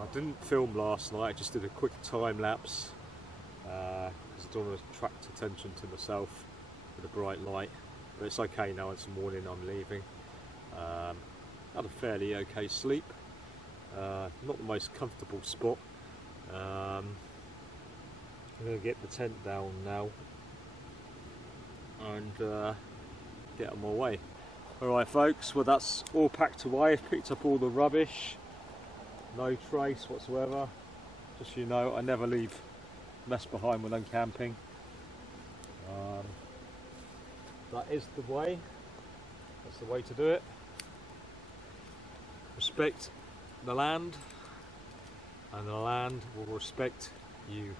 I didn't film last night, I just did a quick time lapse because I don't want to attract attention to myself with a bright light, but it's okay now, it's morning, I'm leaving. Had a fairly okay sleep, not the most comfortable spot. I'm going to get the tent down now and get on my way. Alright folks, well that's all packed away. I've picked up all the rubbish, no trace whatsoever. Just so you know, I never leave mess behind when I'm camping. That is the way, that's the way to do it. Respect the land and the land will respect you,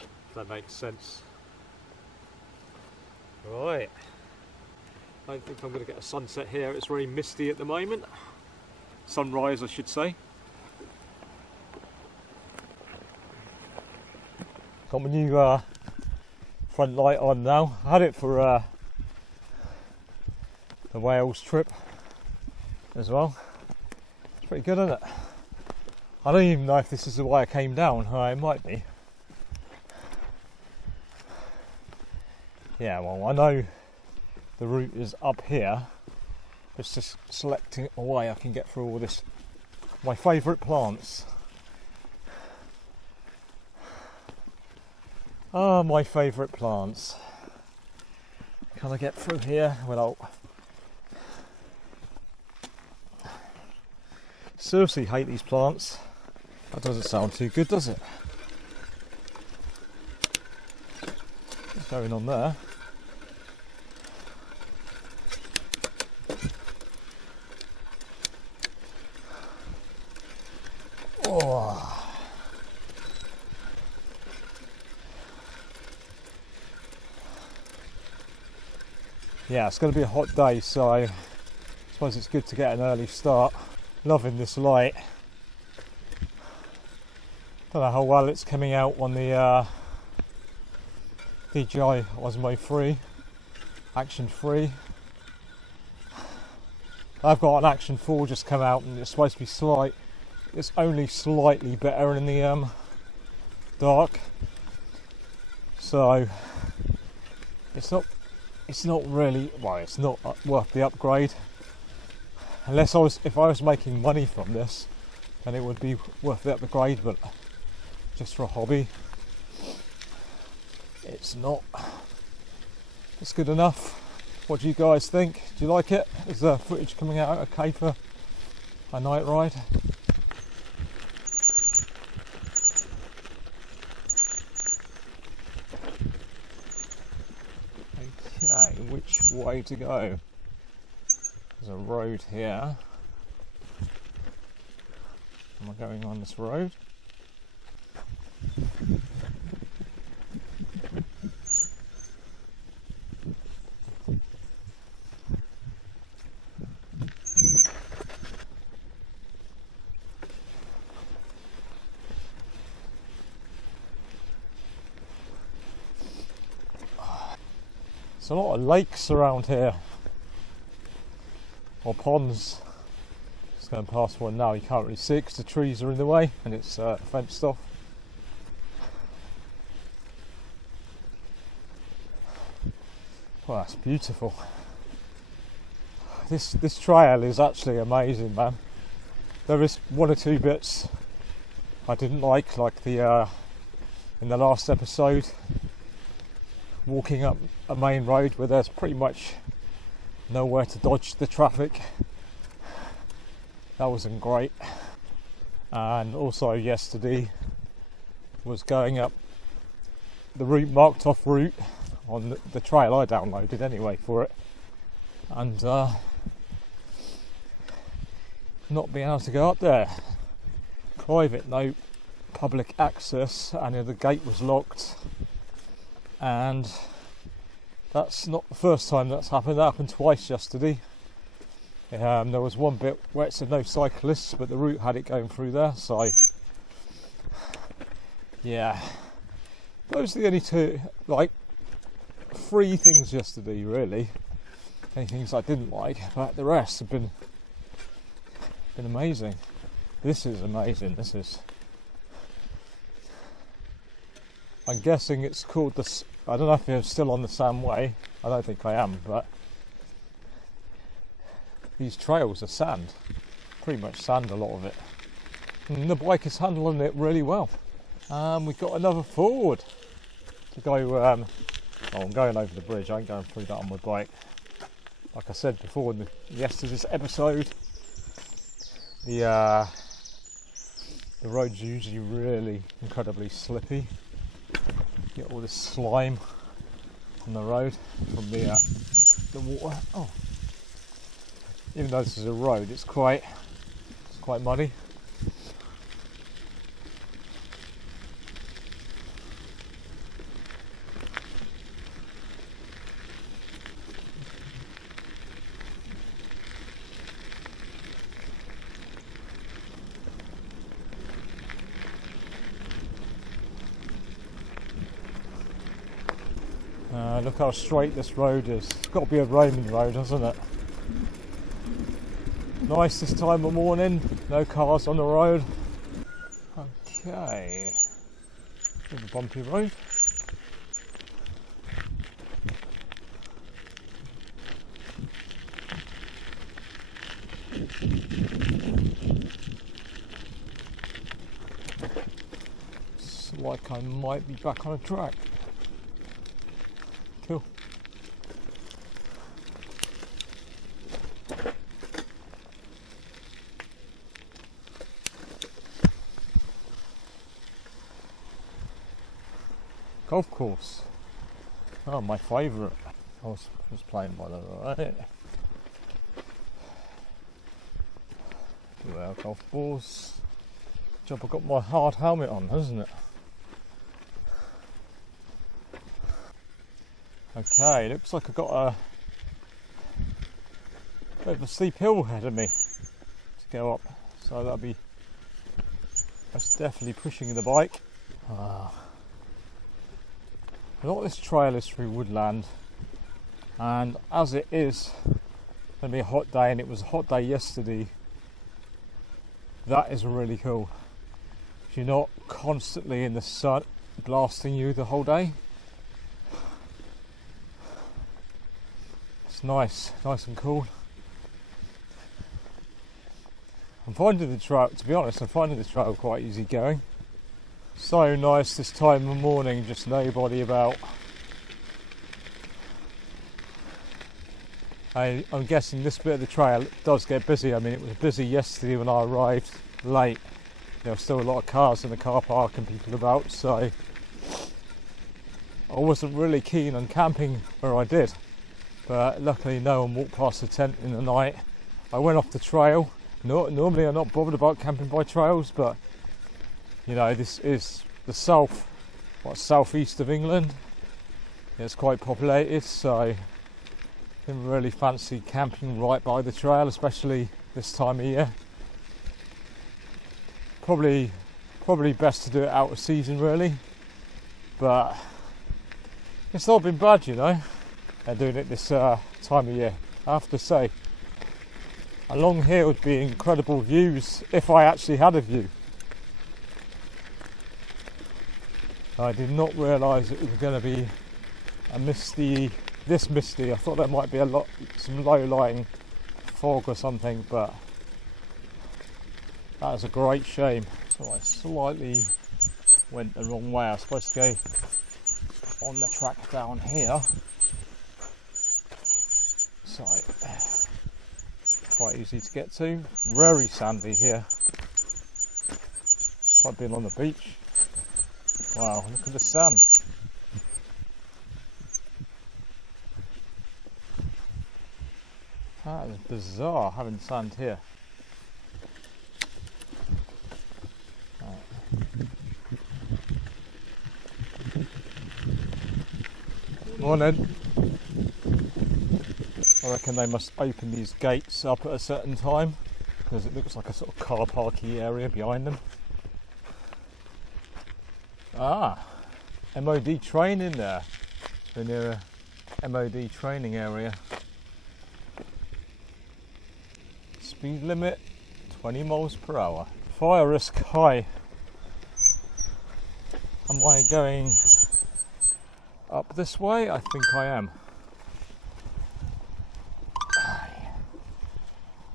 if that makes sense. Right. I don't think I'm going to get a sunset here, it's very misty at the moment. Sunrise I should say. Got my new front light on now. I had it for the Wales trip as well. It's pretty good, isn't it? I don't even know if this is the way I came down. It might be. Yeah, well I know the route is up here. It's just selecting a way I can get through all this. My favourite plants. Ah, my favourite plants. Can I get through here without... Seriously hate these plants. That doesn't sound too good, does it? What's going on there? Oh. Yeah, it's going to be a hot day, so I suppose it's good to get an early start. Loving this light. Don't know how well it's coming out on the DJI Osmo 3, Action 3. I've got an Action 4 just come out and it's supposed to be slight. It's only slightly better in the dark, so it's not really, well, it's not worth the upgrade. Unless if I was making money from this, then it would be worth the upgrade, but just for a hobby, it's not. It's good enough. What do you guys think? Do you like it? Is the footage coming out okay for a night ride? Okay, which way to go? There's a road here. Am I going on this road? There's a lot of lakes around here, or ponds. Just going past one now, you can't really see it because the trees are in the way and it's fenced off. Well, that's beautiful. This trail is actually amazing, man. There is one or two bits I didn't like the in the last episode, walking up a main road where there's pretty much nowhere to dodge the traffic. That wasn't great. And also yesterday was going up the route, marked off route on the trail I downloaded anyway for it, and not being able to go up there. Private, no public access, and the gate was locked. And that's not the first time that's happened. That happened twice yesterday. There was one bit where it said no cyclists, but the route had it going through there, so yeah, those are the only two, like, three things yesterday really. Any things I didn't like, but the rest have been amazing. This is amazing. This is. I'm guessing it's called the. I don't know if you're still on the same way. I don't think I am, but these trails are sand. Pretty much sand, a lot of it. And the bike is handling it really well. We've got another ford to go. Oh, I'm going over the bridge. I ain't going through that on my bike. Like I said before in yesterday's episode, the road's usually really incredibly slippy. Get all this slime on the road from the water. Oh, even though this is a road, it's quite muddy. Look how straight this road is. It's got to be a Roman road, hasn't it? Nice this time of morning, no cars on the road. Okay, bit of a bumpy road. It's like I might be back on a track. Cool. Golf course. Oh, my favourite. I was playing by the way. Well, golf balls. Job, I've got my hard helmet on, hasn't it? Okay, looks like I've got a bit of a steep hill ahead of me to go up, so that'll be most definitely pushing the bike. A lot of this trail is through woodland, and as it is going to be a hot day, and it was a hot day yesterday, that is really cool. You're not constantly in the sun blasting you the whole day. It's nice and cool. I'm finding the trail, to be honest, I'm finding the trail quite easy going. So nice this time of morning, just nobody about. I'm guessing this bit of the trail does get busy. I mean, it was busy yesterday when I arrived late. There were still a lot of cars in the car park and people about, so I wasn't really keen on camping where I did. But luckily no one walked past the tent in the night. I went off the trail. Normally I'm not bothered about camping by trails, but you know, this is the southeast of England. It's quite populated, so didn't really fancy camping right by the trail, especially this time of year. Probably best to do it out of season really, but it's not been bad, you know, doing it this time of year. I have to say, along here would be incredible views if I actually had a view. I did not realise it was going to be this misty. I thought there might be some low-lying fog or something, but that is a great shame. So I slightly went the wrong way. I was supposed to go on the track down here. So quite easy to get to. Very sandy here. Like being on the beach. Wow, look at the sand. That is bizarre having sand here. Morning. I reckon they must open these gates up at a certain time because it looks like a sort of car parky area behind them. Ah, MOD training there. We're near a MOD training area. Speed limit 20 miles per hour. Fire risk high. Am I going up this way? I think I am.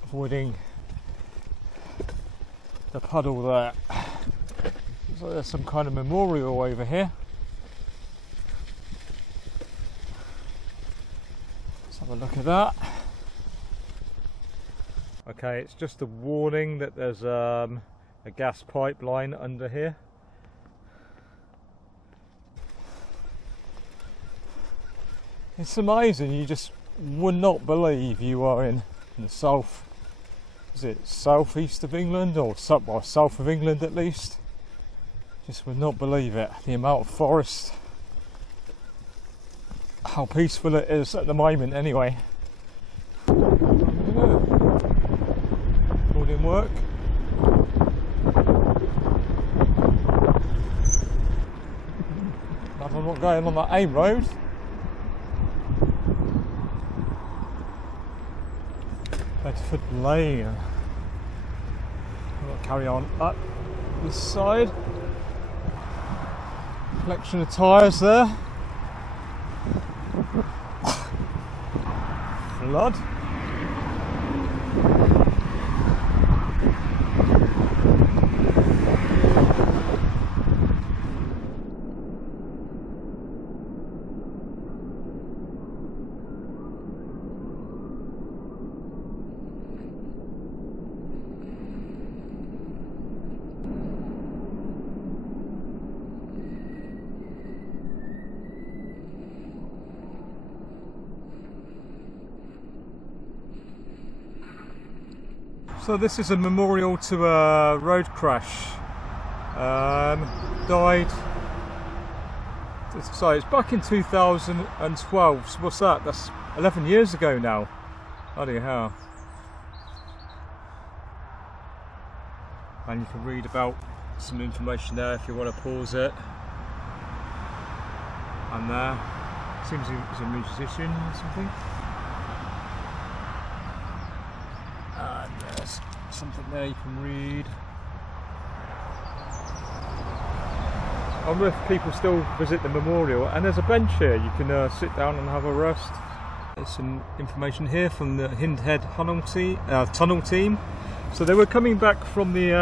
Avoiding the puddle there. So there's some kind of memorial over here. Let's have a look at that. Okay, it's just a warning that there's a gas pipeline under here. It's amazing, you just would not believe you are in the south, is it southeast of England, or south of England at least. Just would not believe it, the amount of forest, how peaceful it is at the moment anyway. Building work. I'm not going on that A road. Bedford Lane. I'll carry on up this side. Collection of tyres there. Flood. So this is a memorial to a road crash. It's back in 2012. So what's that? That's 11 years ago now. Bloody hell. And you can read about some information there if you want to pause it. And there, seems he's a musician or something. There's something there you can read. I wonder if people still visit the memorial, and there's a bench here you can sit down and have a rest. There's some information here from the Hindhead tunnel team. So they were coming back from the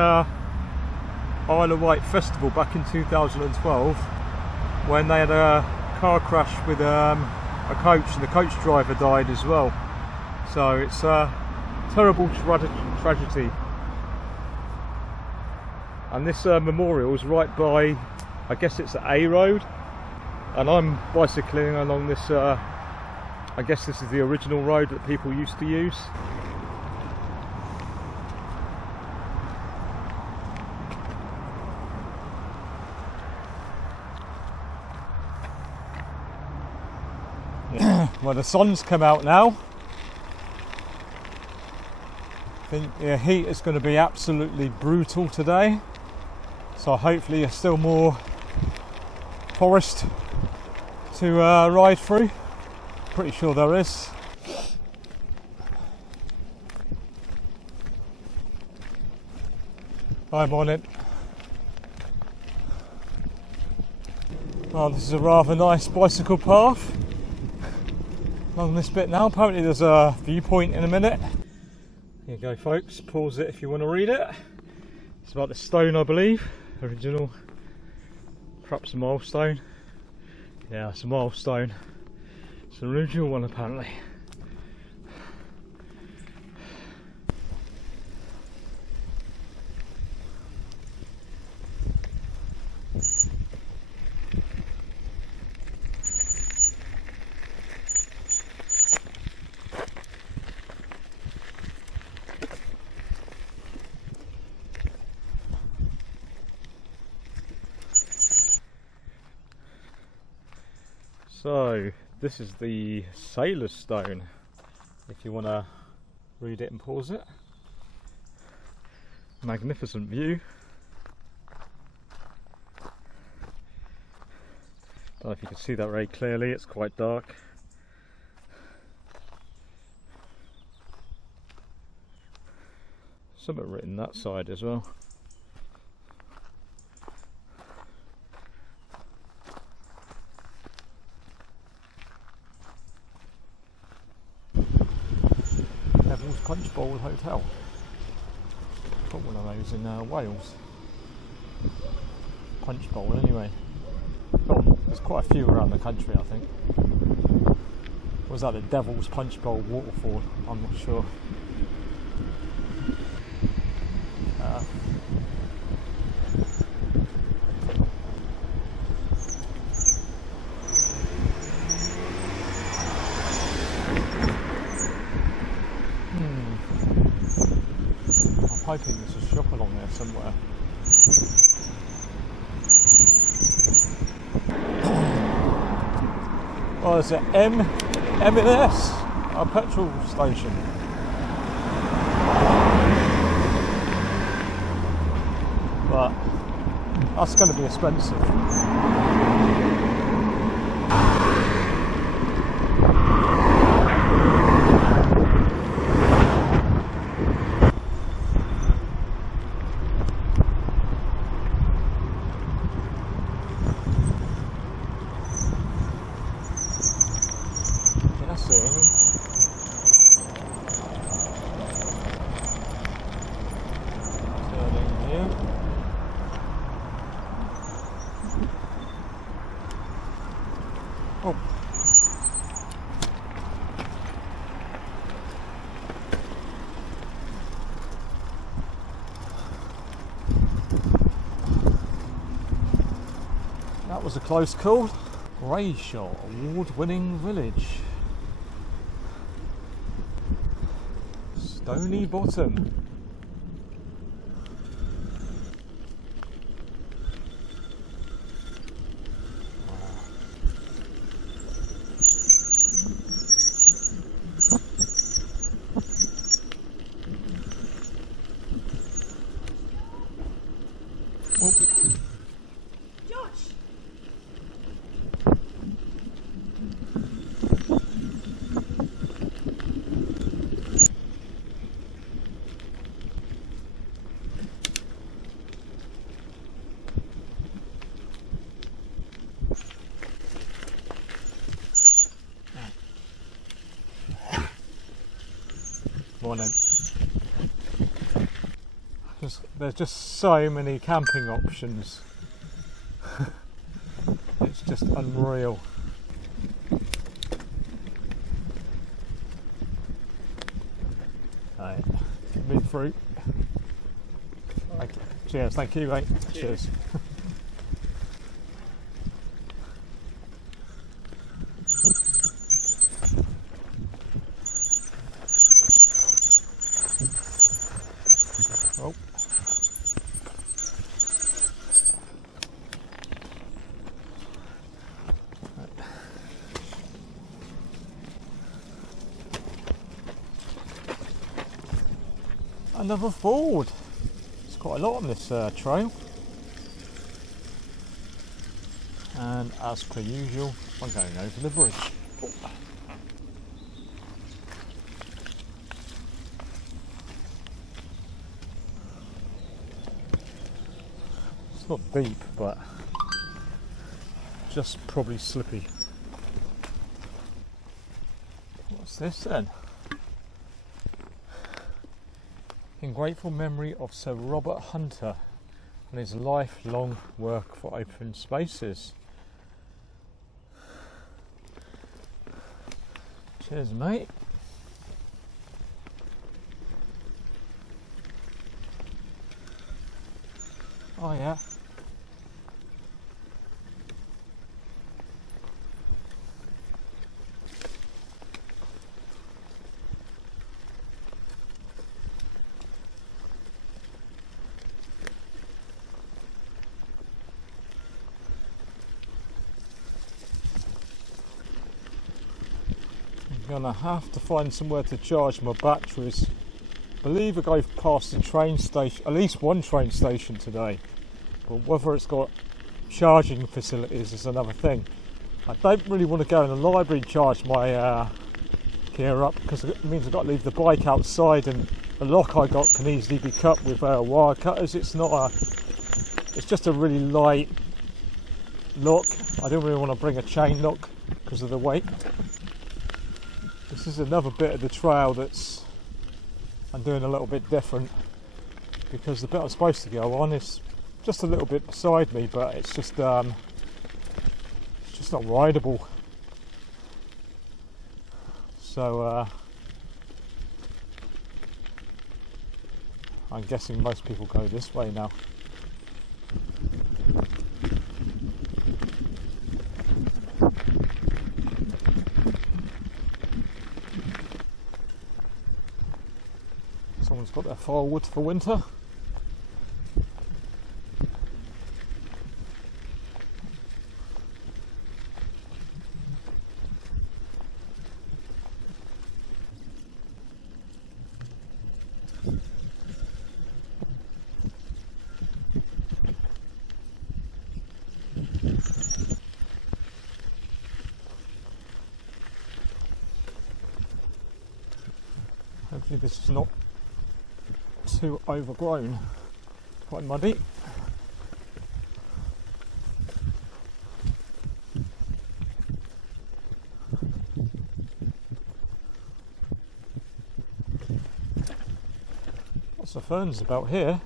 Isle of Wight festival back in 2012 when they had a car crash with a coach, and the coach driver died as well. So it's a terrible tragedy. And this memorial is right by, I guess it's the A road, and I'm bicycling along this, I guess this is the original road that people used to use. Yeah. Well, the sun's come out now. I think the heat is going to be absolutely brutal today. So hopefully there's still more forest to ride through. Pretty sure there is. I'm on it. Well, this is a rather nice bicycle path along this bit now. Apparently there's a viewpoint in a minute. Here you go folks, pause it if you want to read it. It's about the stone, I believe. Original, perhaps a milestone. Yeah, it's a milestone. It's an original one apparently. So this is the Sailor's Stone, if you want to read it and pause it. Magnificent view. Don't know if you can see that very clearly, it's quite dark. Something written that side as well. Bowl Hotel. Got one of those in Wales. Punch bowl anyway. There's quite a few around the country, I think. Was that the Devil's Punch Bowl Waterfall? I'm not sure. I'm hoping there's a shop along there somewhere. Oh, there's an M&S, a petrol station. But that's going to be expensive. That was a close call. Grayshott, award-winning village. Stony Bottom. Morning. There's just so many camping options. It's just unreal. Right. Mint fruit. Cheers, thank you, mate. Cheers. Oh. Another ford. There's quite a lot on this trail. And as per usual, I'm going over the bridge. Oh. It's not deep, but just probably slippy. What's this then? In grateful memory of Sir Robert Hunter and his lifelong work for open spaces. Cheers, mate. Oh yeah. I'm gonna have to find somewhere to charge my batteries. I believe I go past the train station, at least one train station today, but whether it's got charging facilities is another thing. I don't really want to go in the library and charge my gear up, because it means I've got to leave the bike outside, and the lock I got can easily be cut with wire cutters. It's just a really light lock. I don't really want to bring a chain lock because of the weight. This is another bit of the trail that's I'm doing a little bit different, because the bit I'm supposed to go on is just a little bit beside me, but it's just not rideable. So I'm guessing most people go this way now. Someone's got their firewood for winter. Hopefully this is not too overgrown. Quite muddy. Lots of ferns about here.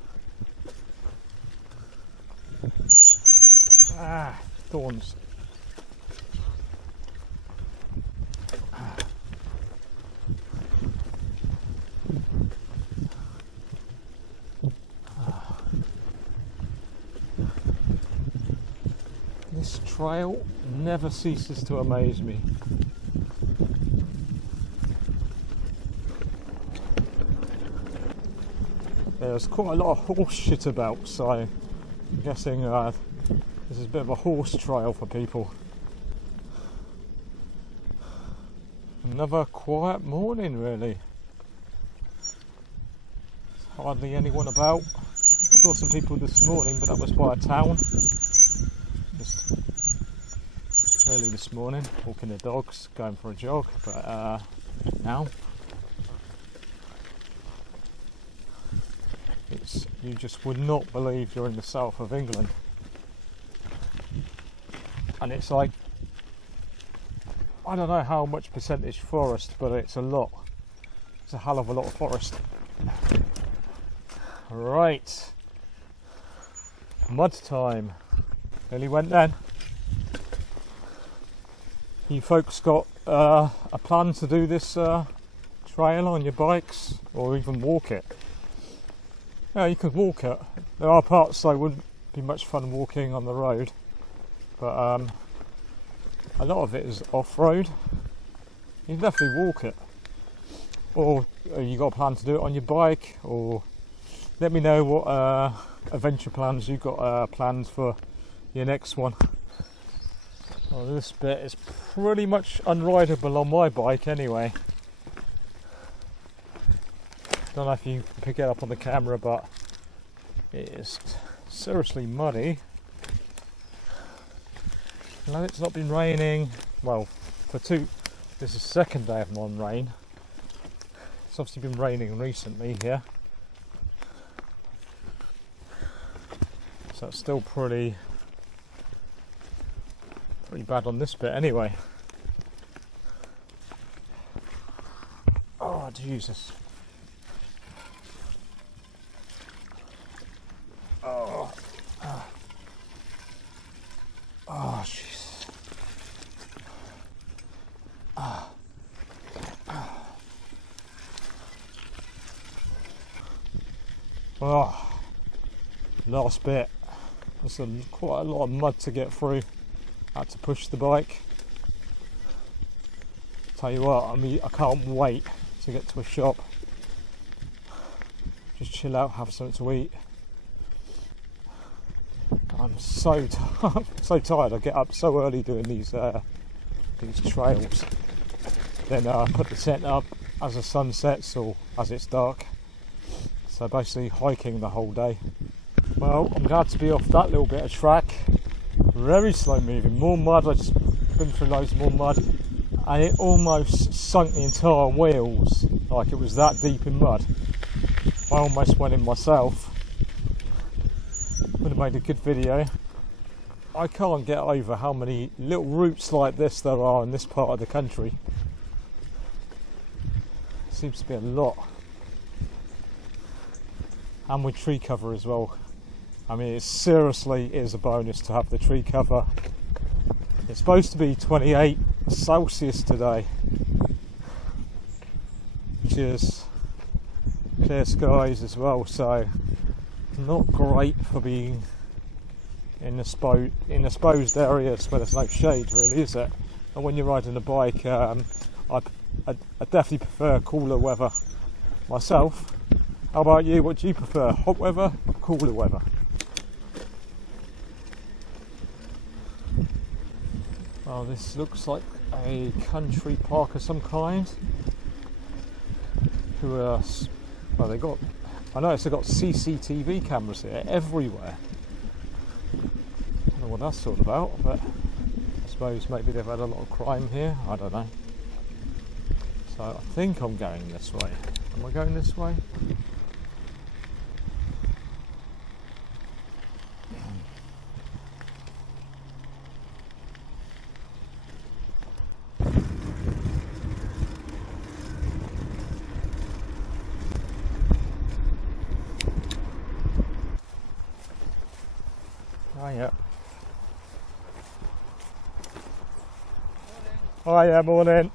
Ah, thorns. This trail never ceases to amaze me. There's quite a lot of horse shit about, so I'm guessing this is a bit of a horse trail for people. Another quiet morning, really. There's hardly anyone about. I saw some people this morning, but that was by a town. Just early this morning, walking the dogs, going for a jog, but now you just would not believe you're in the south of England, and it's like, I don't know how much percentage forest, but it's a lot. It's a hell of a lot of forest. Right, mud time. Nearly went then. You folks got a plan to do this trail on your bikes, or even walk it? Yeah, you could walk it. There are parts that wouldn't be much fun walking on the road, but a lot of it is off-road. You can definitely walk it. Or you got a plan to do it on your bike, or let me know what adventure plans you got planned for your next one. Well, this bit is pretty much unrideable on my bike anyway. Don't know if you can pick it up on the camera, but it is seriously muddy. No, it's not been raining. Well, this is the second day of non-rain. It's obviously been raining recently here, so it's still pretty bad on this bit anyway. Oh Jesus. Oh jeez. Oh, last bit. There's quite a lot of mud to get through. Had to push the bike. Tell you what, I can't wait to get to a shop. Just chill out, have something to eat. I'm so tired. I get up so early doing these trails. Then put the tent up as the sun sets or as it's dark. So basically hiking the whole day. Well, I'm glad to be off that little bit of track. Very slow moving, more mud. I just been through loads more mud, and it almost sunk the entire wheels, like it was that deep in mud. I almost went in myself. Would have made a good video. I can't get over how many little routes like this there are in this part of the country. Seems to be a lot. and with tree cover as well. I mean, it seriously is a bonus to have the tree cover. It's supposed to be 28 Celsius today, which is clear skies as well, so not great for being in exposed areas where there's no shade, really, is it? And when you're riding a bike, I definitely prefer cooler weather myself. How about you? What do you prefer? Hot weather or cooler weather? Well, this looks like a country park of some kind. Well, I noticed they've got CCTV cameras here everywhere. I don't know what that's all about, but I suppose maybe they've had a lot of crime here. I don't know. So I think I'm going this way. Am I going this way? Oh yeah. Oh yeah, morning.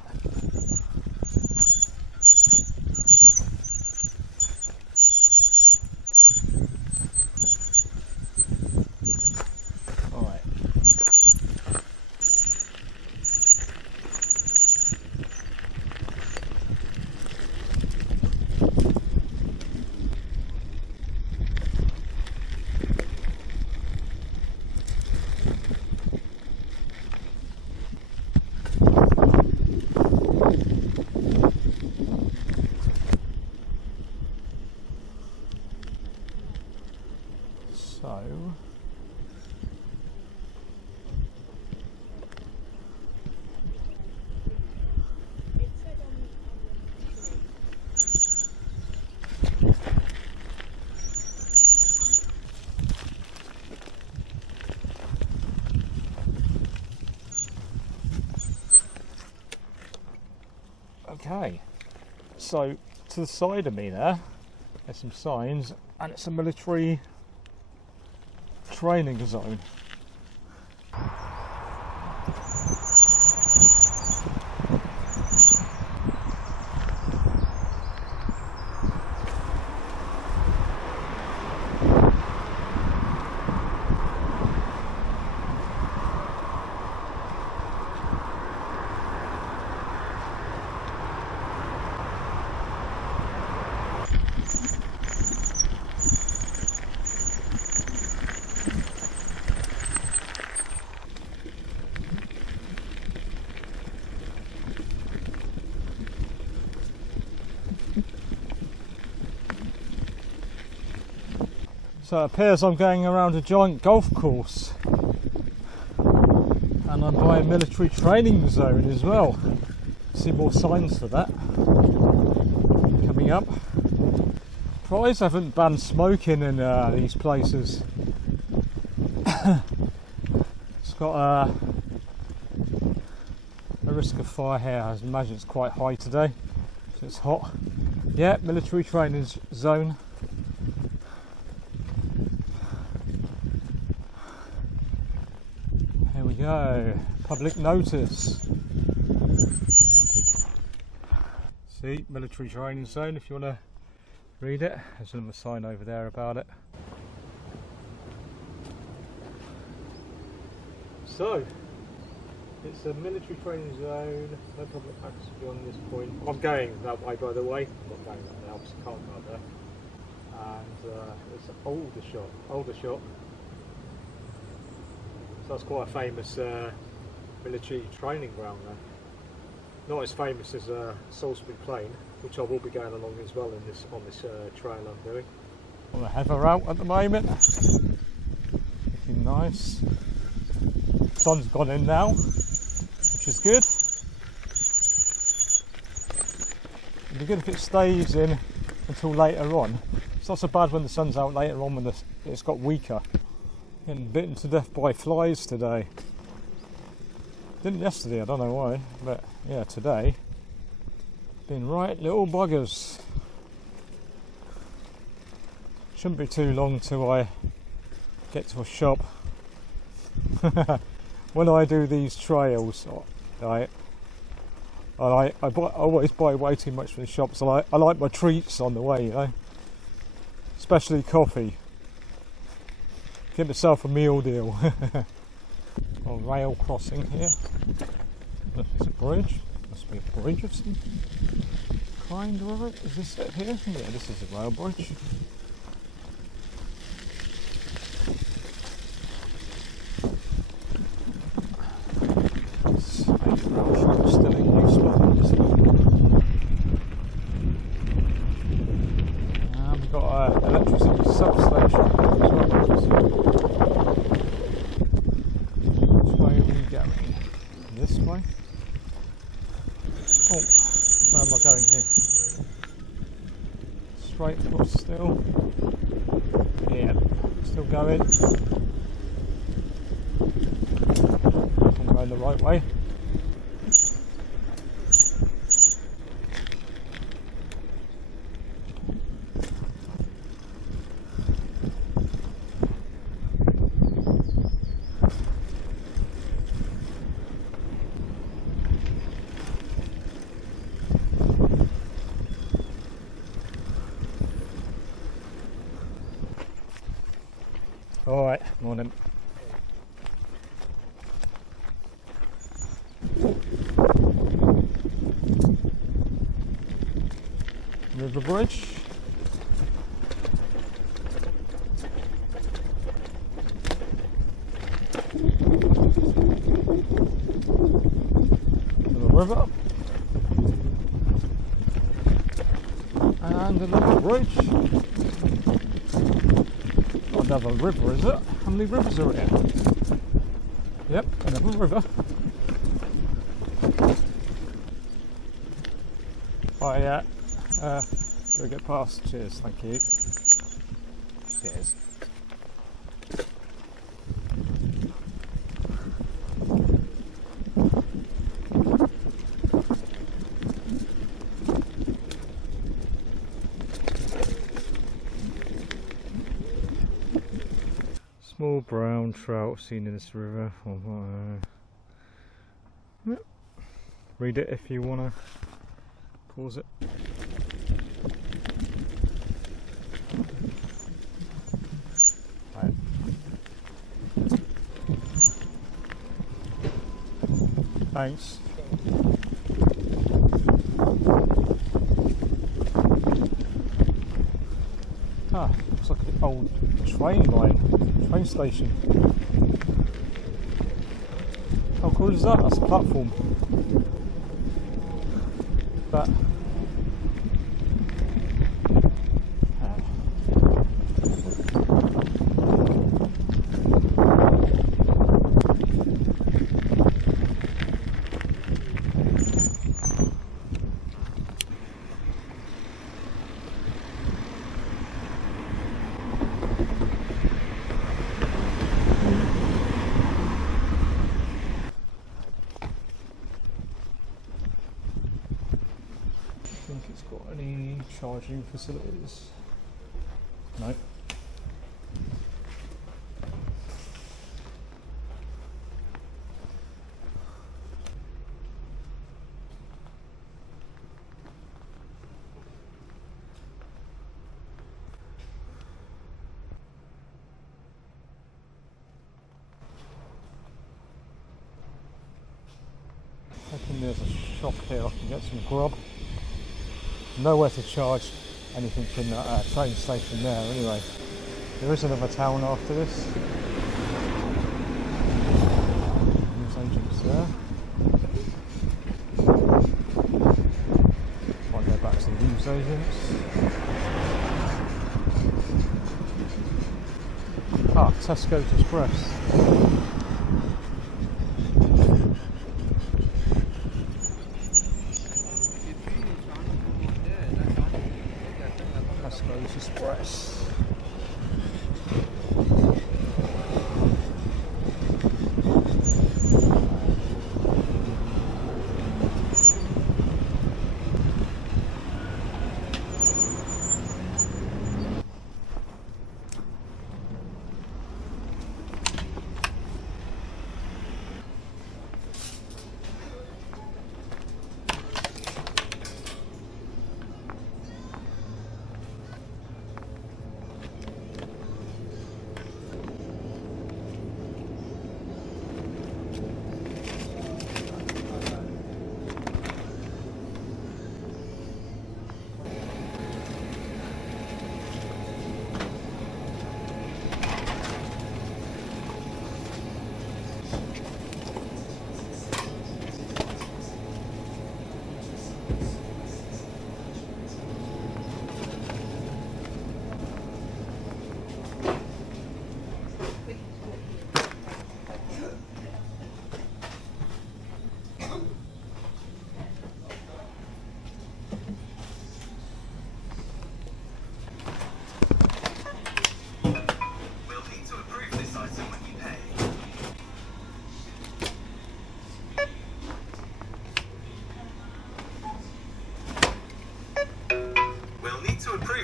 Okay, so to the side of me there's some signs, and it's a military training zone. So it appears I'm going around a giant golf course, and I'm by a military training zone as well. See more signs for that coming up. Surprised I haven't banned smoking in these places. It's got a risk of fire here. I imagine it's quite high today, so it's hot. Yeah, military training zone. Go, public notice. See, military training zone if you want to read it. There's another sign over there about it. So, it's a military training zone, no public access beyond this point. I'm going that way, by the way. I'm not going that now because I can't go there. And it's an older shot. That's quite a famous military training ground there. Not as famous as Salisbury Plain, which I will be going along as well in this on this trail I'm doing. Well, the heather out at the moment, looking nice. Sun's gone in now, which is good. It'd be good if it stays in until later on. It's not so bad when the sun's out later on when it's got weaker. Getting bitten to death by flies today. Didn't yesterday, I don't know why, but yeah, today. Been right little buggers. Shouldn't be too long till I get to a shop. When I do these trails, I always buy way too much from the shops. I like my treats on the way, you know, especially coffee. Get myself a meal deal. A rail crossing here. There's a bridge. Must be a bridge of some kind, or is this it here? Yeah, this is a rail bridge. Still in use, we've got an electricity substation as well. Which way are we going? This way? Oh, where am I going here? Straight across still. Yeah, still going. I'm going the right way. Alright, morning. River bridge. Another river. And another bridge. Another river, is it? How many rivers are here? Yep, another river. Oh yeah, gotta get past. Cheers, thank you. Cheers. Small brown trout seen in this river. Read it if you want to pause it. Right. Thanks. Ah, looks like an old train line. Train station. How cool is that? That's a platform. But charging facilities. No. I reckon there's a shop here I can get some grub. Nowhere to charge anything in that train station there anyway. There is another town after this. News agents there. Might go back to the news agents. Ah, Tesco's Express. Express.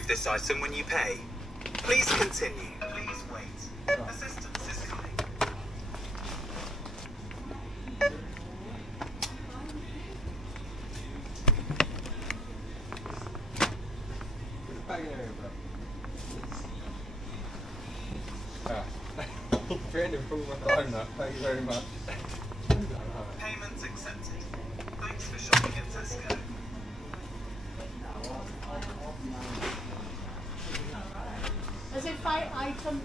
This item when you pay. Please continue. Please wait. Assistance is coming. Thank you very much. Payments accepted. Thanks for shopping at Tesco. Is it five item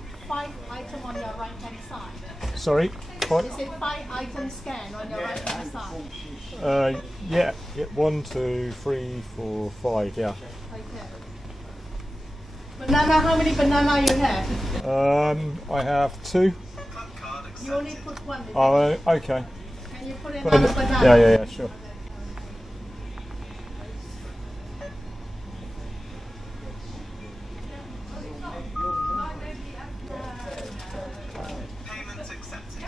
on your right hand side? Sorry? Is it 5 item scan on your right hand side? Yeah, 1, 2, 3, 4, 5, yeah. Okay. Banana, how many banana you have? I have 2. You only put 1. Oh, okay. Can you put another banana? Yeah, sure. Payments accepted.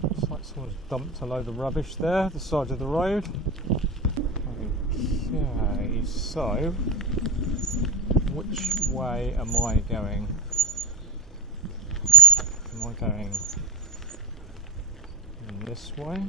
Looks like someone's dumped a load of rubbish there, the side of the road. Okay, so which way am I going? Am I going this way?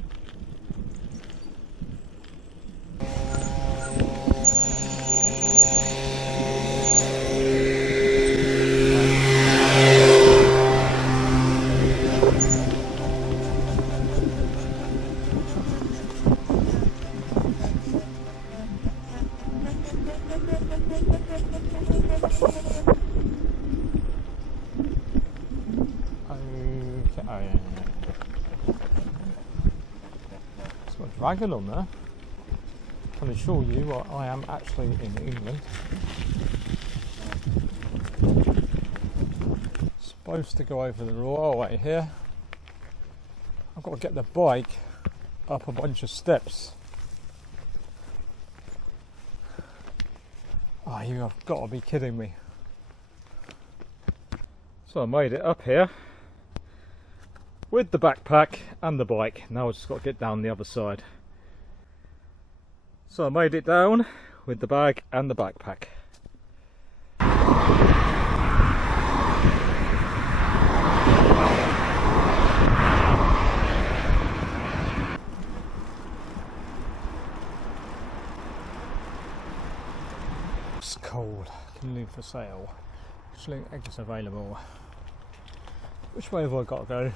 Dragon on there. I can assure you I am actually in England. Supposed to go over the railway here. I've got to get the bike up a bunch of steps. Oh, you have got to be kidding me. So I made it up here with the backpack and the bike. Now I just got to get down the other side. So I made it down with the bag and the backpack. It's cold. Can leave for sale. Actually, eggs available. Which way have I got to go?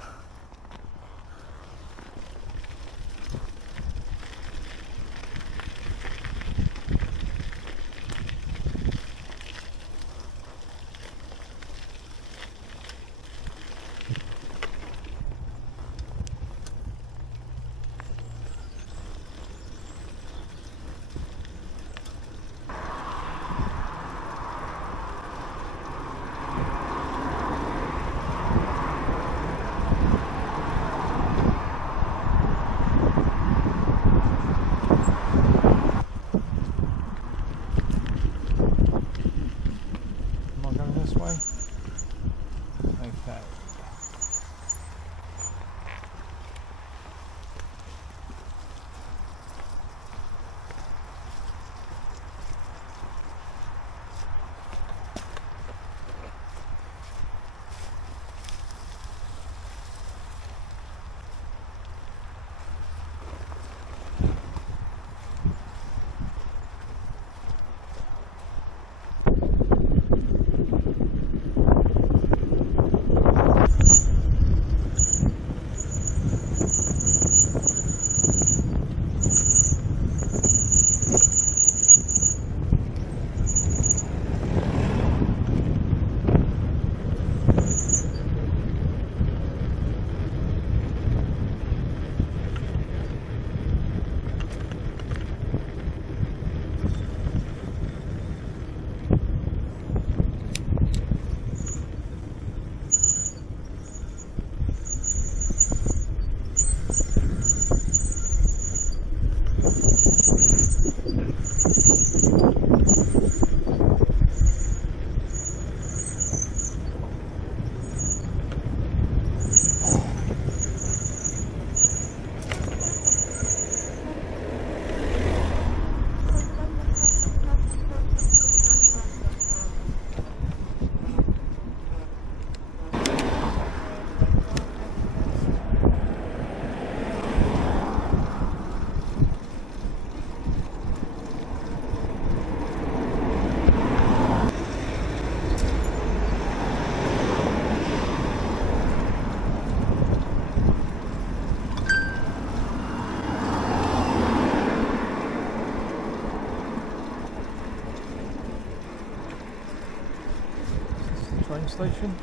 train station.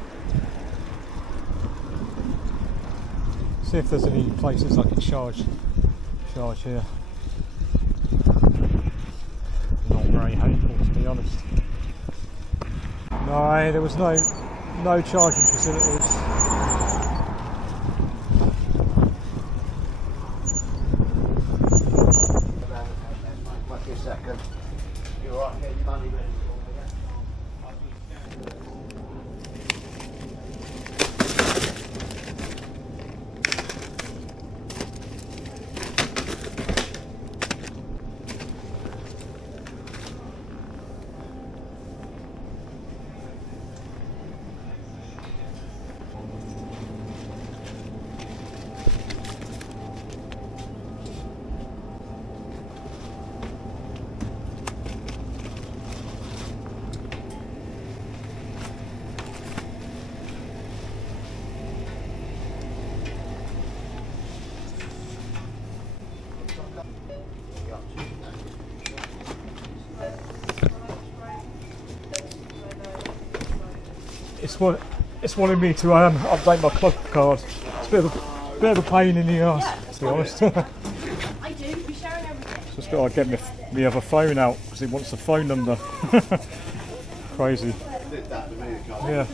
See if there's any places I can charge here. Not very hopeful, to be honest. No, there was no charging facilities. Might be a second. You're right, get your money ready. It's wanting me to update my club card. It's a bit of a pain in the arse, to be honest. I do. We're sharing everything. Just got to get my other phone out because it wants the phone number. Crazy. Yeah.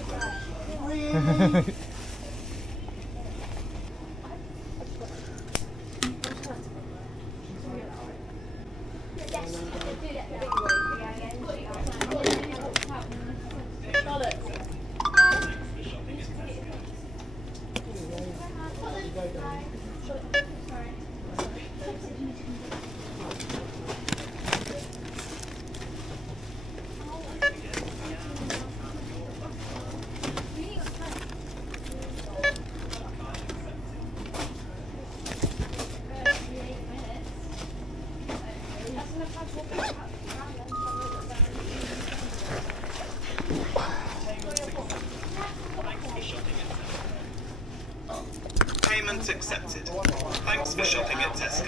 Payment accepted. Thanks for shopping at Tesco.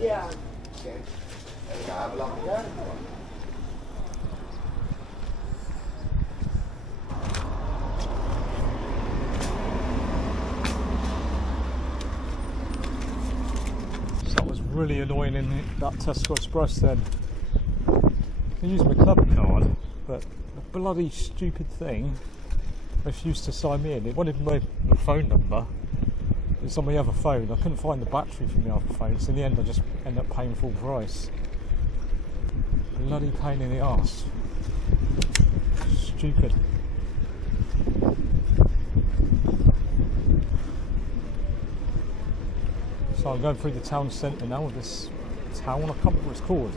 Yeah. Have a lovely day. Really annoying in that Tesco Express then. I can use my club card, but the bloody stupid thing refused to sign me in. It wanted my phone number. It's on my other phone. I couldn't find the battery from the other phone, so in the end I just ended up paying full price. Bloody pain in the arse. Stupid. So I'm going through the town centre now with this town, I can't remember what it's called.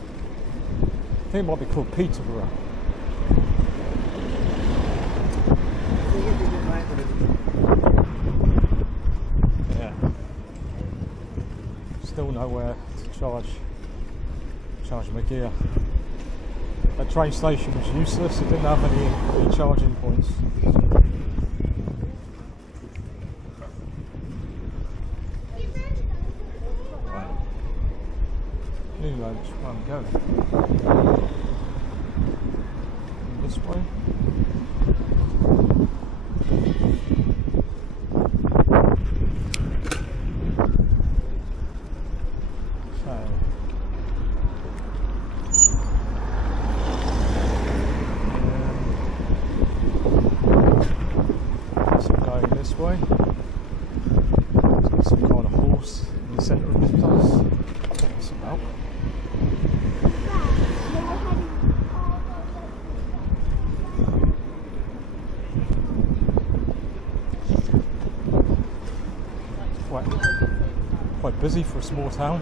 I think it might be called Peterborough. Yeah. Still nowhere to charge my gear. That train station was useless, it didn't have any charging points. Where I'm going. This way. So going this way. There's some kind of horse in the centre of this place. What's it about? Quite busy for a small town.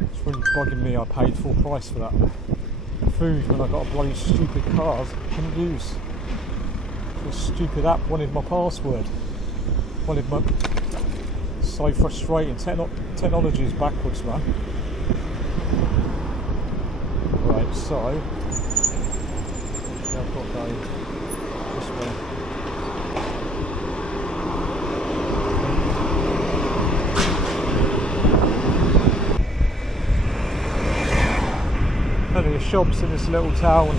It's really bugging me I paid full price for that food when I got a bloody stupid card I couldn't use. This stupid app wanted my password. Wanted my... So frustrating. Technology is backwards, man. Right, so... I've got to go this way. Plenty of shops in this little town.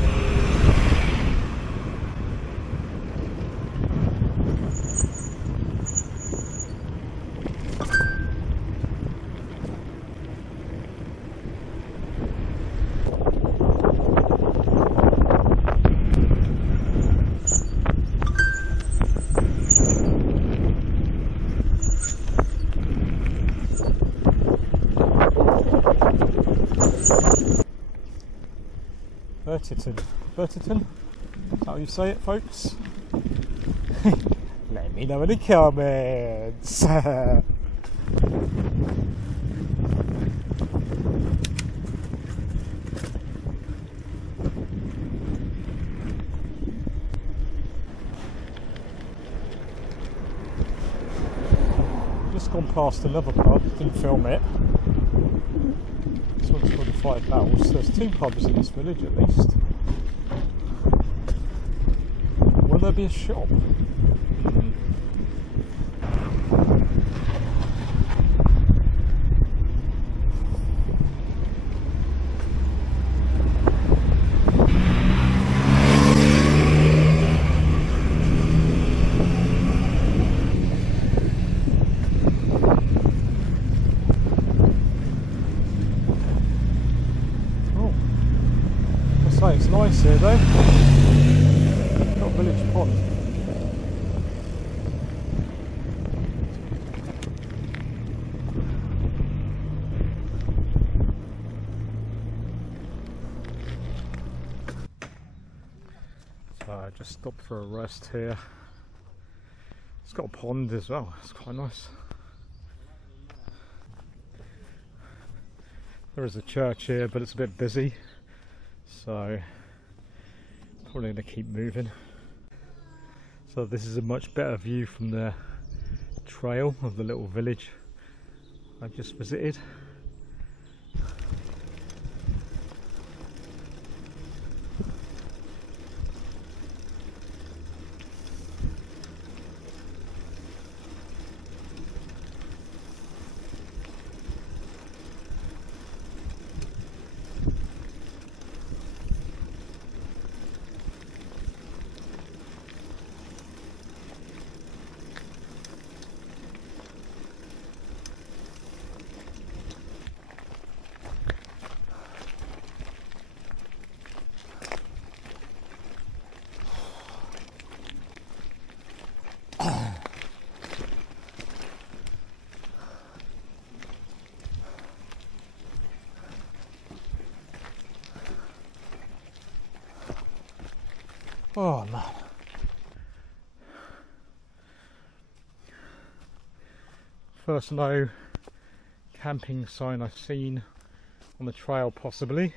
Buriton, that's how you say it, folks. Let me know in the comments. Just gone past another pub, didn't film it. This one's called the Five Bells. There's 2 pubs in this village at least. Will there be a shop? It's nice here though. Got village pond. So I just stopped for a rest here. It's got a pond as well. It's quite nice. There is a church here, but it's a bit busy. So probably going to keep moving. So this is a much better view from the trail of the little village I've just visited. Oh man. First no camping sign I've seen on the trail possibly.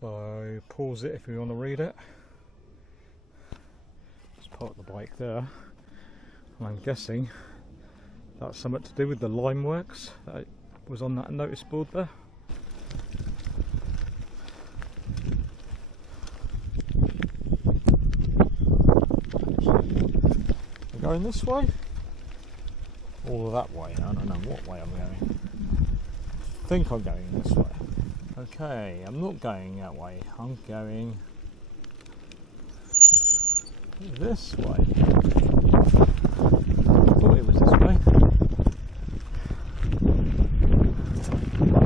So pause it if you want to read it. Just park the bike there. And I'm guessing that's something to do with the lime works that was on that notice board there. Going this way or that way? I don't know what way I'm going. I think I'm going this way. Okay, I'm not going that way. I'm going this way. I thought it was this way.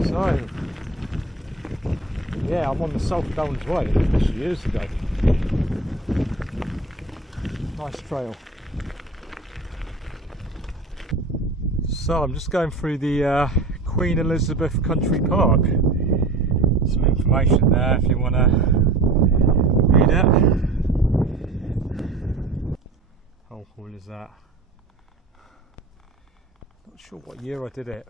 So yeah, I'm on the South Downs Way years ago. Nice trail. So I'm just going through the Queen Elizabeth Country Park. Some information there if you want to read it. How cool is that? Not sure what year I did it,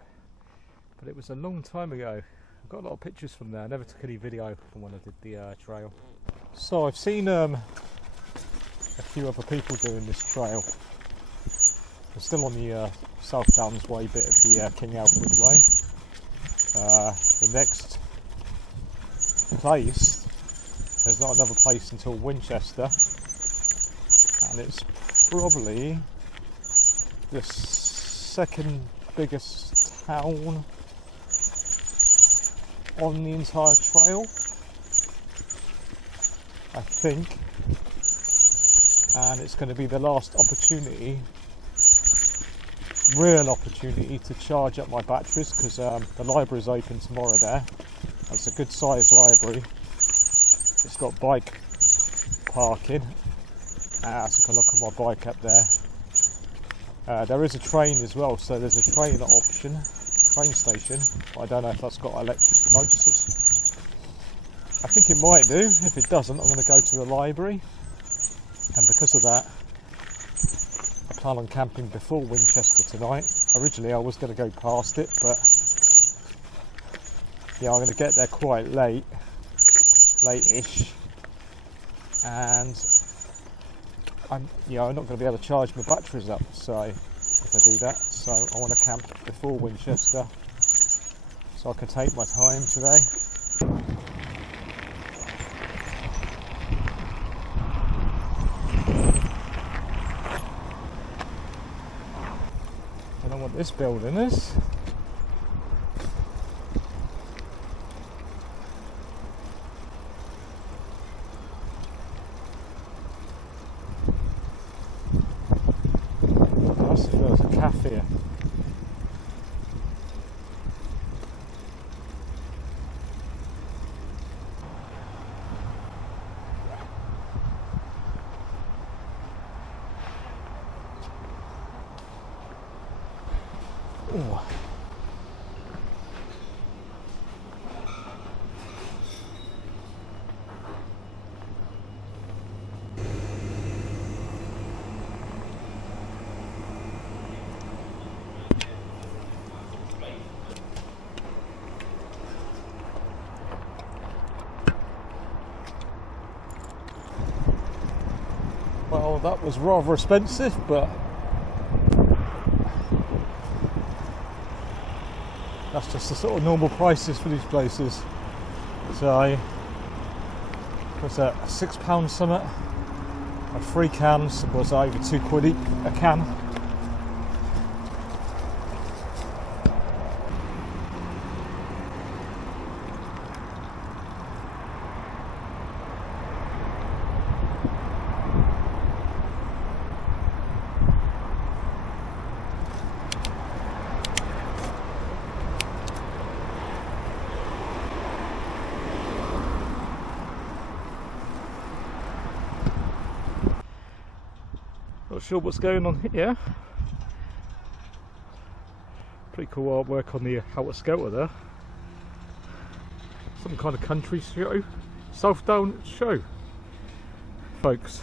but it was a long time ago. I've got a lot of pictures from there. I never took any video from when I did the trail. So I've seen a a few other people doing this trail. We're still on the South Downs Way bit of the King Alfred Way. The next place, there's not another place until Winchester, and it's probably the second biggest town on the entire trail, I think, and it's going to be the last opportunity, real opportunity, to charge up my batteries, because the library's open tomorrow there. It's a good sized library. It's got bike parking, so I can look at my bike up there. There is a train as well, so there's a train option, train station. I don't know if that's got electric motors. I think it might do. If it doesn't, I'm going to go to the library, and because of that I plan on camping before Winchester tonight. Originally I was going to go past it, but yeah, I'm going to get there quite late-ish, and I'm not going to be able to charge my batteries up, so if I do that, so I want to camp before Winchester so I can take my time today. I don't know what this building is. There's a cafe. Ooh. Well, that was rather expensive, but that's just the sort of normal prices for these places. So, was that £6 something? And 3 cans was over £2 a can. Not sure what's going on here. Pretty cool artwork on the outer skelter there. Some kind of country show, South Down show, folks.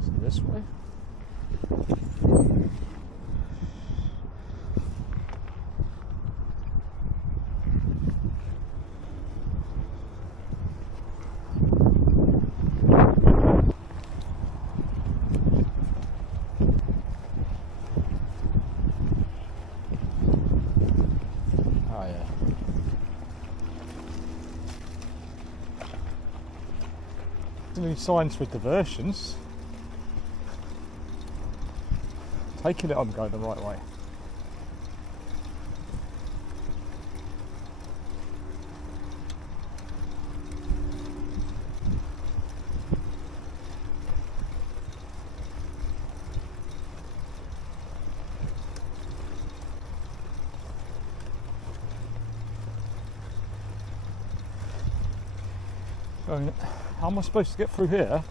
So this way. Any signs with diversions. Taking it I'm going the right way. How am I supposed to get through here?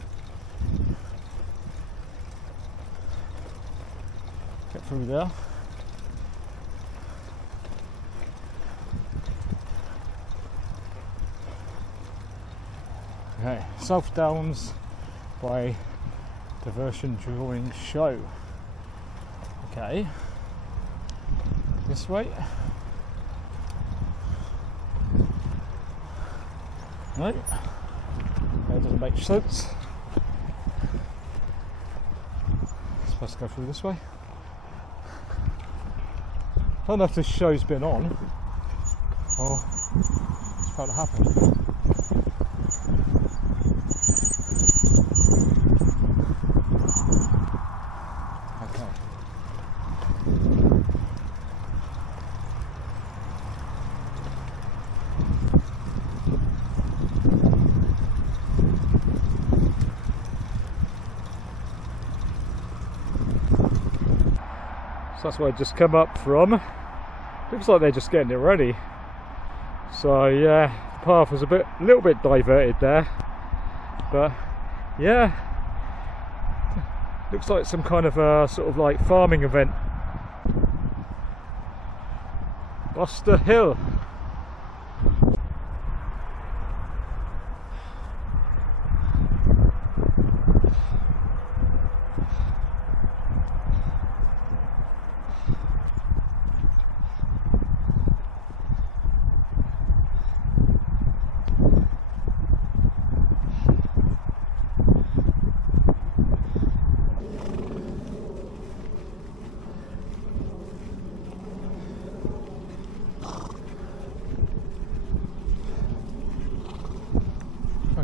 Get through there. Okay, South Downs by Diversion Drawing Show. Okay, this way. No. That doesn't make sense. Supposed to go through this way. I don't know if this show's been on or it's about to happen. Okay. So that's where I just come up from. Looks like they're just getting it ready. So yeah, the path was a little bit diverted there, but yeah, looks like some kind of a sort of like farming event. Buster Hill.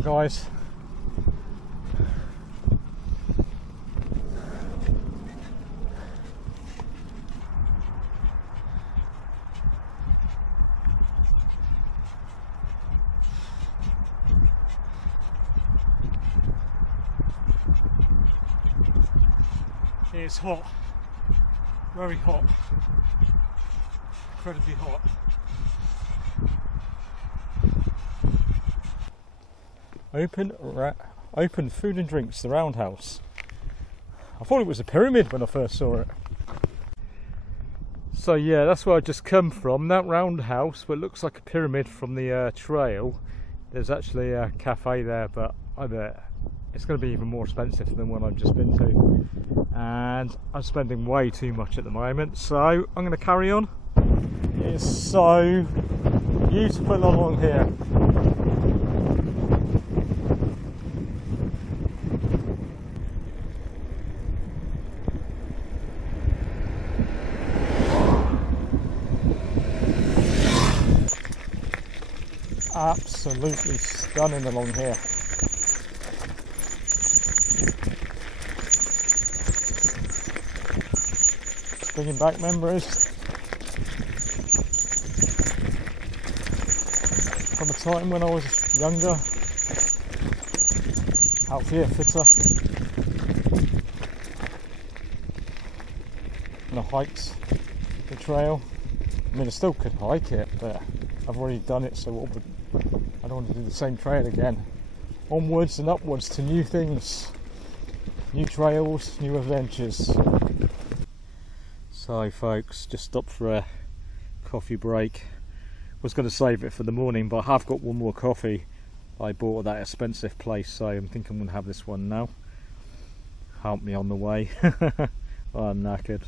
Guys, it's hot, very hot, incredibly hot. Open food and drinks, the roundhouse. I thought it was a pyramid when I first saw it. So yeah, that's where I just come from, that roundhouse, where it looks like a pyramid from the trail. There's actually a cafe there, but I bet it's going to be even more expensive than what I've just been to. And I'm spending way too much at the moment, so I'm going to carry on. It's so beautiful along here. Absolutely stunning along here. Just bringing back memories from a time when I was younger, outfit fitter, and I hiked the trail. I mean, I still could hike it, but I've already done it, so I don't want to do the same trail again. Onwards and upwards to new things, new trails, new adventures. So folks, just stopped for a coffee break. Was going to save it for the morning, but I have got one more coffee I bought at that expensive place, so I'm thinking I'm going to have this one now. Help me on the way. Oh, I'm knackered.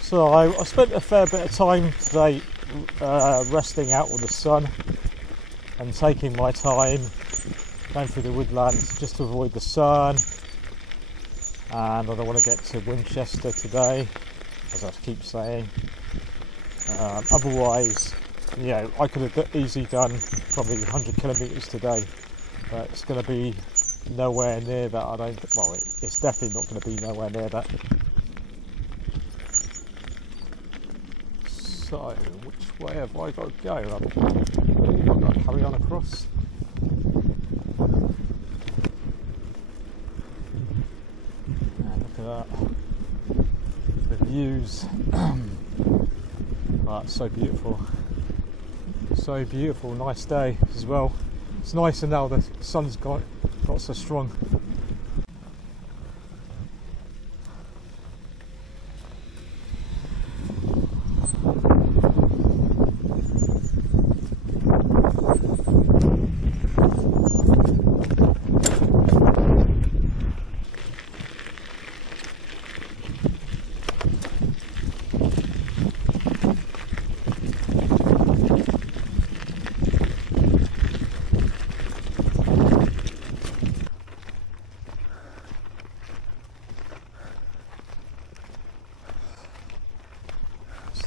So I spent a fair bit of time today resting out with the sun and taking my time going through the woodlands just to avoid the sun, and I don't want to get to Winchester today, as I keep saying. Otherwise, you know, I could have easily done probably 100 kilometres today, but it's going to be nowhere near that. Well, it's definitely not going to be nowhere near that. So, which way have I got to go? I've got to carry on across. And look at that. The views. Oh, it's so beautiful. So beautiful, nice day as well. It's nicer now the sun's got so strong.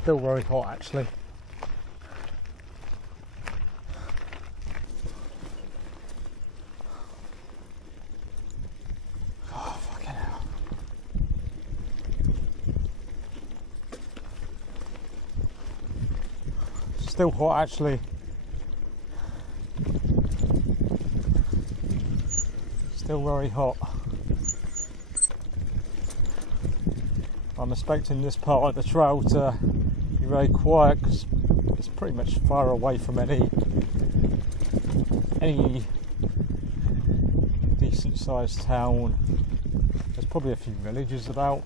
Still very hot actually. Oh, fucking hell. Still hot actually. Still very hot. I'm expecting this part of the trail to be very quiet because it's pretty much far away from any decent sized town. There's probably a few villages about.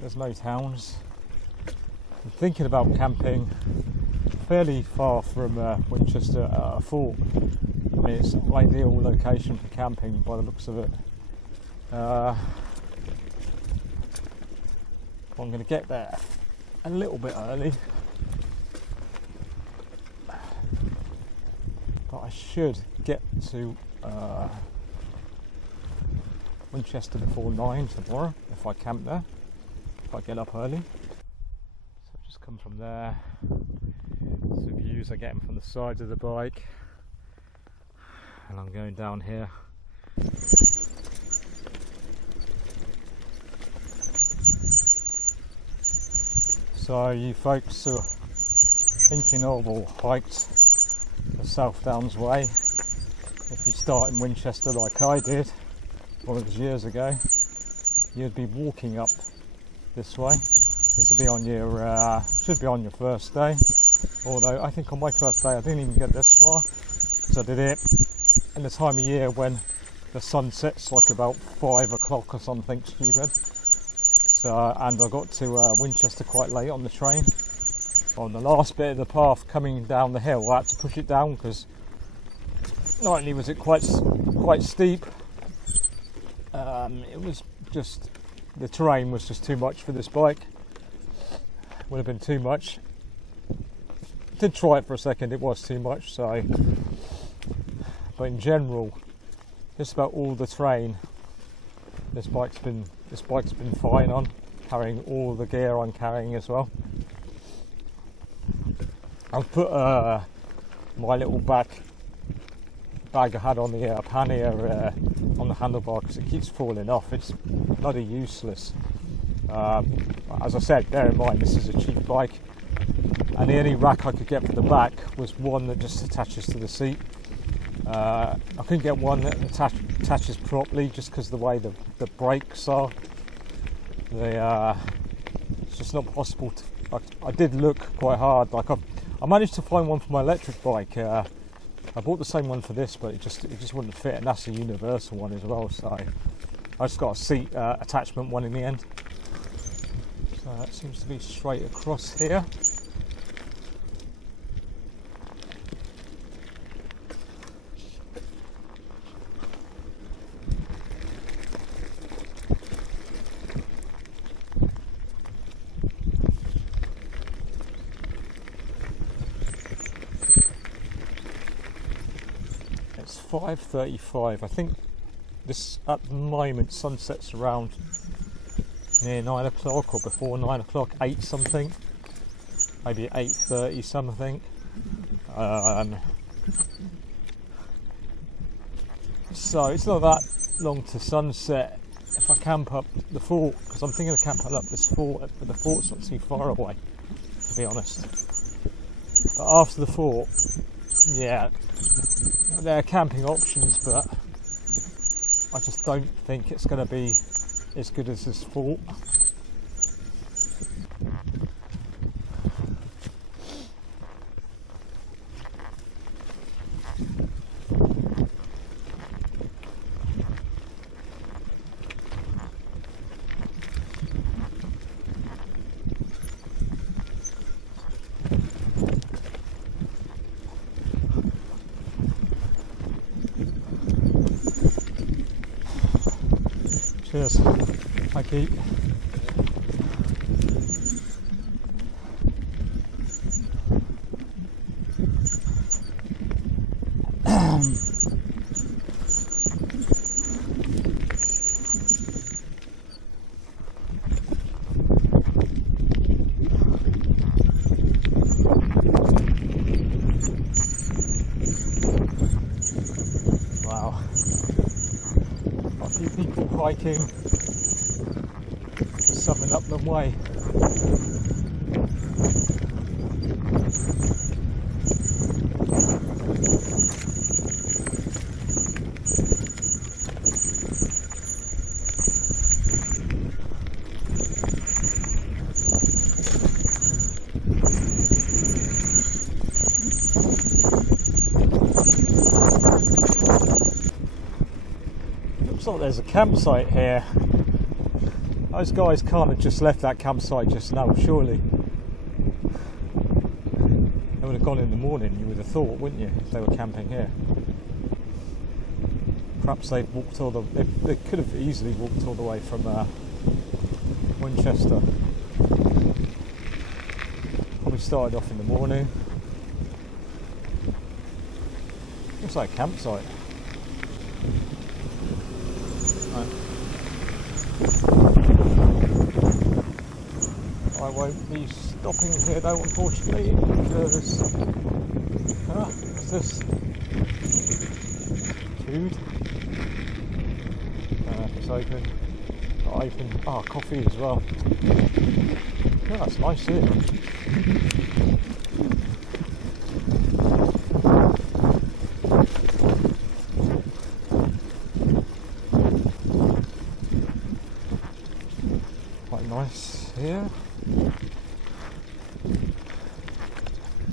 There's no towns. I'm thinking about camping fairly far from Winchester at a fort. I mean, it's an ideal location for camping by the looks of it. I'm going to get there a little bit early, but I should get to Winchester before 9 tomorrow if I camp there, if I get up early. So I've just come from there. Some views I get from the sides of the bike, and I'm going down here. So you folks who are thinking of or hiked the South Downs Way, if you start in Winchester like I did all those years ago, you'd be walking up this way. This will be on your should be on your first day. Although I think on my first day I didn't even get this far, because I did it in the time of year when the sun sets, like about 5 o'clock or something stupid. So, and I got to Winchester quite late on the train. On the last bit of the path coming down the hill, I had to push it down because not only was it quite steep, it was just, the terrain was just too much for this bike. Would have been too much. Did try it for a second, it was too much. So, but in general, just about all the terrain, this bike's been fine on, carrying all the gear I'm carrying as well. I've put my little bag I had on the pannier on the handlebar because it keeps falling off. It's bloody useless. As I said, bear in mind this is a cheap bike, and the only rack I could get for the back was one that just attaches to the seat. I couldn't get one that attaches properly just because of the way the brakes are. It's just not possible to. I did look quite hard. Like I managed to find one for my electric bike. I bought the same one for this, but it just wouldn't fit, and that's a universal one as well. So I just got a seat attachment one in the end. So that seems to be straight across here. It's 5:35. I think this at the moment sunsets around near 9 o'clock or before 9 o'clock, 8 something, maybe 8:30 something. So it's not that long to sunset if I camp up the fort, because I'm thinking of camping up this fort, but the fort's not too far away, to be honest. But after the fort, yeah, there are camping options, but I just don't think it's going to be as good as this fort. Cheers. Thank you. few people hiking the Southern Upland Way. There's a campsite here. Those guys can't have just left that campsite just now, surely. They would have gone in the morning, you would have thought, wouldn't you, if they were camping here. Perhaps they've walked all the... They could have easily walked all the way from Winchester. Probably started off in the morning. Looks like a campsite. I won't be stopping here though, unfortunately, because what's this? Food. It's open. Not open. Ah, coffee as well. Yeah, that's nice here. Quite nice here.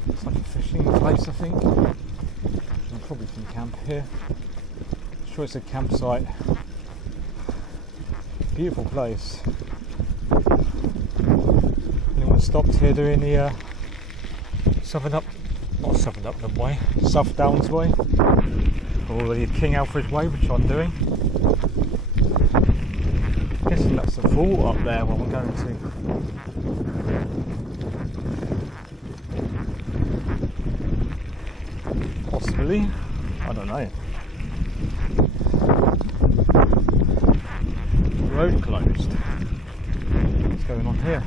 It's like a fishing place, I think. I probably can camp here. I'm sure it's a campsite. Beautiful place. Anyone stopped here doing the South Upland Way, South Downs Way, or the King Alfred Way, which I'm doing. I'm guessing that's the fort up there where we're going to. Possibly, I don't know. Road closed. What's going on here?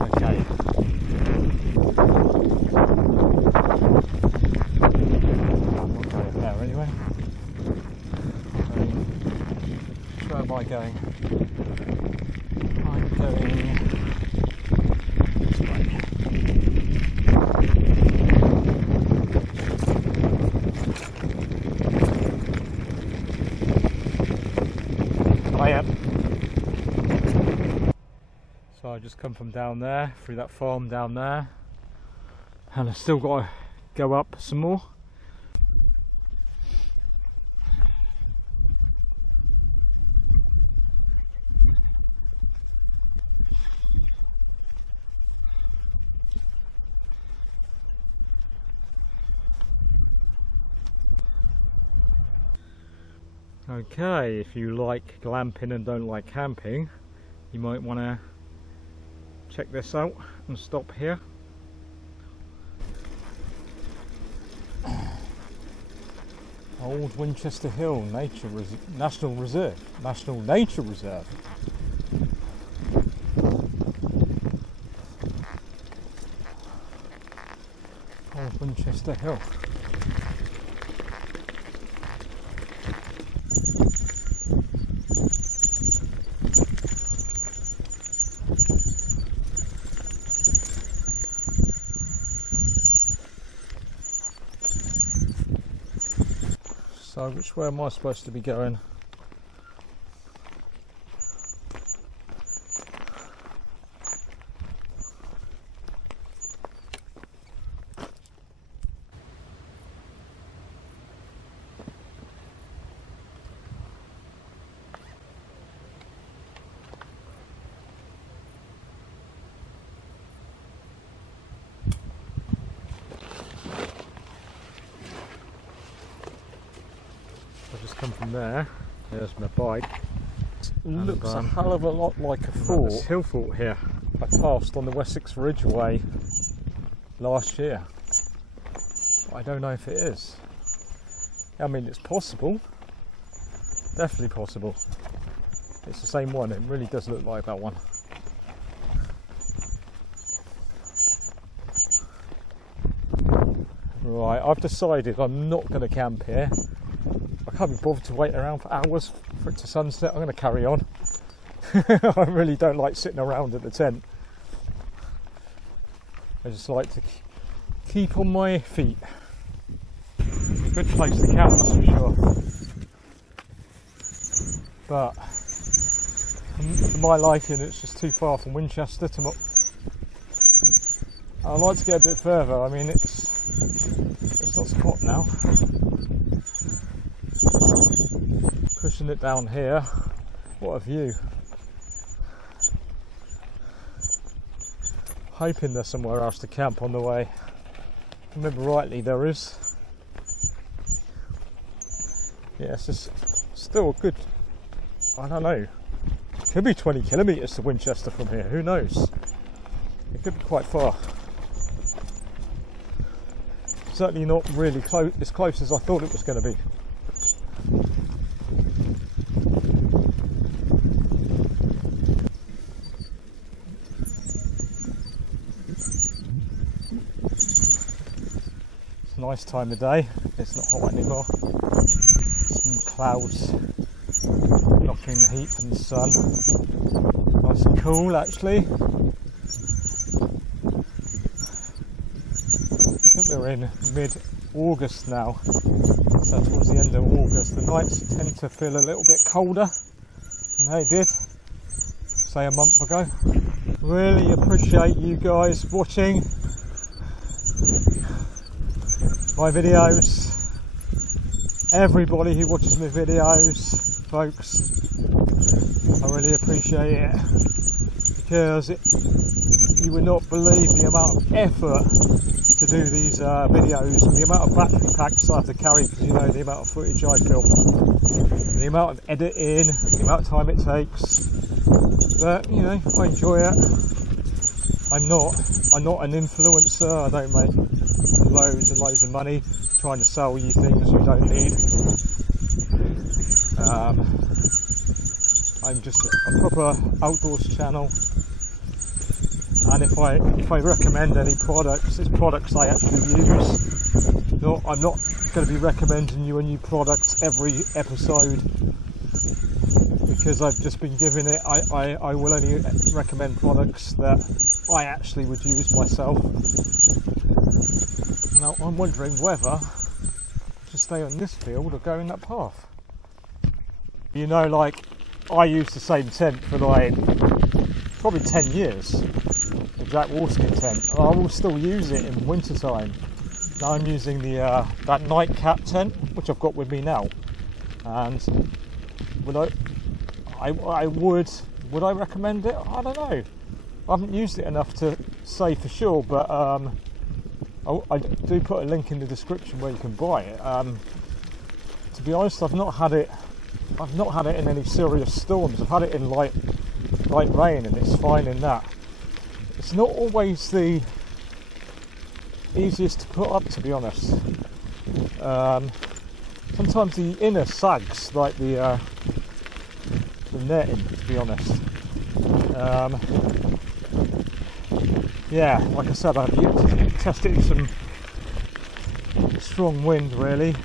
Okay. Okay, there anyway. Where am I going? I'm going this way. So I just come from down there, through that farm down there, and I've still got to go up some more. Okay, if you like glamping and don't like camping, you might want to check this out and stop here. Old Winchester Hill National Nature Reserve. Old Winchester Hill. So which way am I supposed to be going? Come from there. There's my bike. Looks a hell of a lot like a fort. This hill fort here I passed on the Wessex Ridgeway last year. I don't know if it is. I mean, it's possible. Definitely possible. It's the same one. It really does look like that one. Right, I've decided I'm not going to camp here. I can't be bothered to wait around for hours for it to sunset. I'm going to carry on. I really don't like sitting around at the tent. I just like to keep on my feet. It's a good place to camp, that's for sure. But for my liking, it's just too far from Winchester to. I'd like to get a bit further. I mean, it's not so hot now. Pushing it down here. What a view. Hoping there's somewhere else to camp on the way. If I remember rightly, there is. Yeah, it's just still a good, I don't know, could be 20 kilometres to Winchester from here, who knows? It could be quite far. Certainly not really close, as close as I thought it was going to be. It's a nice time of day, it's not hot anymore. Some clouds blocking the heat from the sun. Nice and cool actually. I think we're in mid-August now, so towards the end of August. The nights tend to feel a little bit colder than they did, say, a month ago. Really appreciate you guys watching my videos. Everybody who watches my videos, folks, I really appreciate it, because you would not believe the amount of effort to do these videos, and the amount of battery packs I have to carry, because you know the amount of footage I film, the amount of editing, the amount of time it takes. But you know, I enjoy it. I'm not an influencer. I don't make loads and loads of money trying to sell you things you don't need. I'm just a proper outdoors channel. And if I recommend any products, it's products I actually use. No, I'm not going to be recommending you a new product every episode, because I've just been given it. I will only recommend products that I actually would use myself. Now I'm wondering whether to stay on this field or go in that path. You know, like, I used the same tent for like probably 10 years. Exact warskin tent, and I will still use it in winter time. Now I'm using the that nightcap tent, which I've got with me now, and would I recommend it? I don't know. I haven't used it enough to say for sure, but I do put a link in the description where you can buy it. To be honest, I've not had it in any serious storms. I've had it in light rain, and it's fine in that. It's not always the easiest to put up, to be honest. Sometimes the inner sags, like the netting, to be honest. Yeah, like I said, I've tested some strong wind really,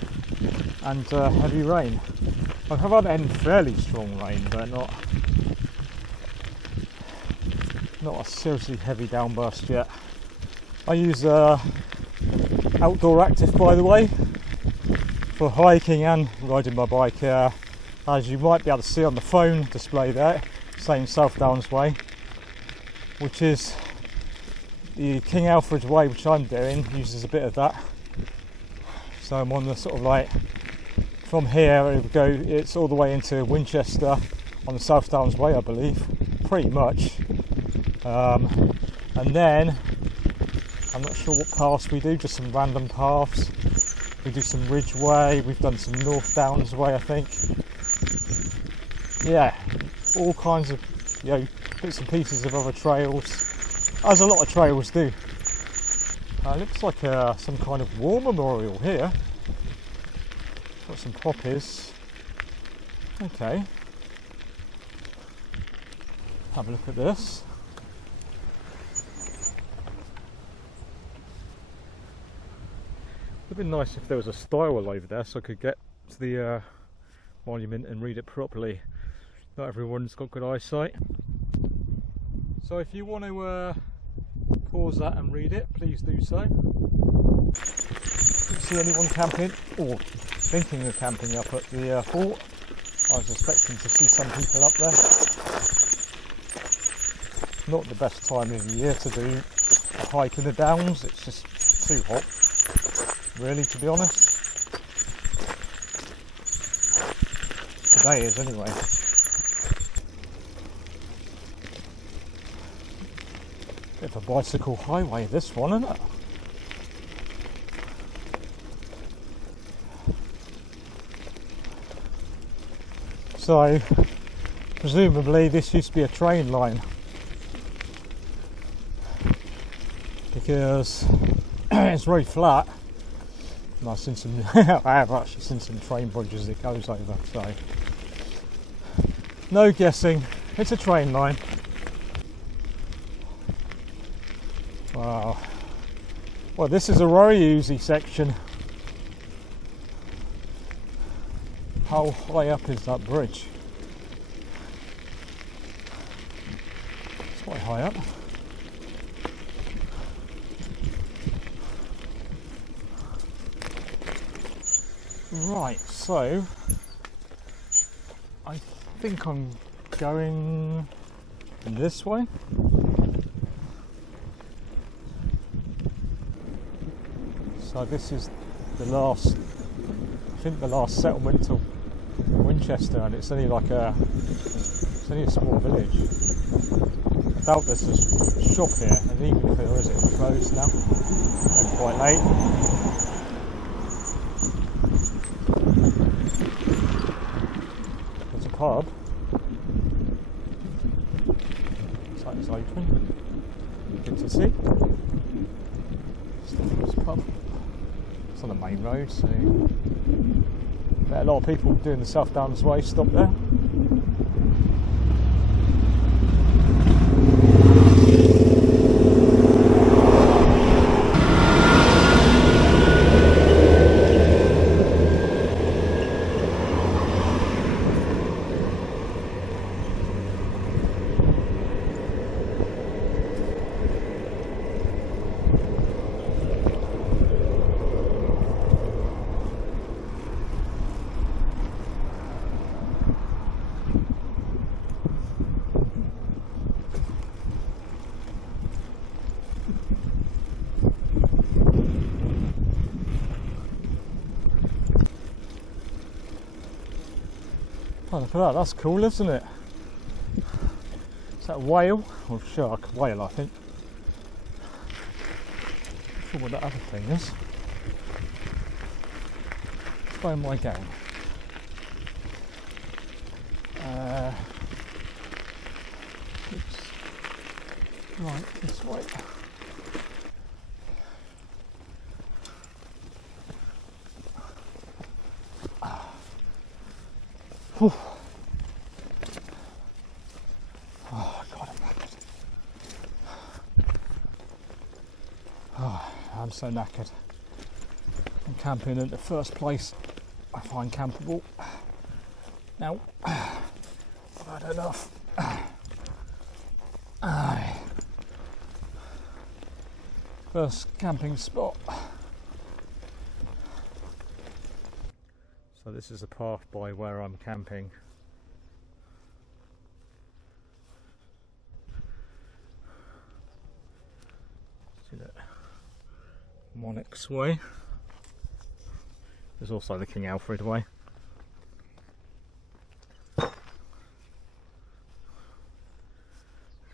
and heavy rain. I have had any fairly strong rain, but not a seriously heavy downburst yet. I use Outdoor Active, by the way, for hiking and riding my bike. As you might be able to see on the phone display there, same South Downs way, which is the King Alfred's way, which I'm doing, uses a bit of that. So I'm on the sort of like, from here it's all the way into Winchester on the South Downs way, I believe, pretty much. And then I'm not sure what paths we do, just some random paths. We do some Ridgeway, we've done some North Downs way, I think. Yeah, all kinds of, you know, bits and pieces of other trails, as a lot of trails do. Looks like some kind of war memorial here. Got some poppies. Okay. Have a look at this. It'd been nice if there was a stile over there so I could get to the monument and read it properly. Not everyone's got good eyesight. So if you want to pause that and read it, please do so. Didn't see anyone camping or thinking of camping up at the fort. I was expecting to see some people up there. Not the best time of the year to do a hike in the downs, it's just too hot, really, to be honest. Today is anyway. Bit of a bicycle highway, this one, isn't it? So, presumably this used to be a train line, because it's very flat. And I've seen some, I have actually seen some train bridges it goes over, so no guessing, it's a train line. Wow. Well, this is a very easy section. How high up is that bridge? It's quite high up. Right, so I think I'm going this way. So this is the last, I think the last settlement to Winchester, and it's only like it's only a small village. I doubt there's a shop here, and even if there is, it's closed now. It's quite late. There's a pub. Looks like it's open. Good to see. Stefan's pub. It's on the main road, so a lot of people doing the South Downs Way stop there. Oh, look at that, that's cool, isn't it? Is that a whale? Or shark? Whale, I think. I'm not sure what that other thing is. Where am I going? Oops. Right, this way. Whew. Oh God, I'm knackered. Oh, I'm so knackered. I'm camping at the first place I find campable. Now, I've had enough. First camping spot. So this is a path by where I'm camping. See that? Monarch's Way. There's also the King Alfred Way. Look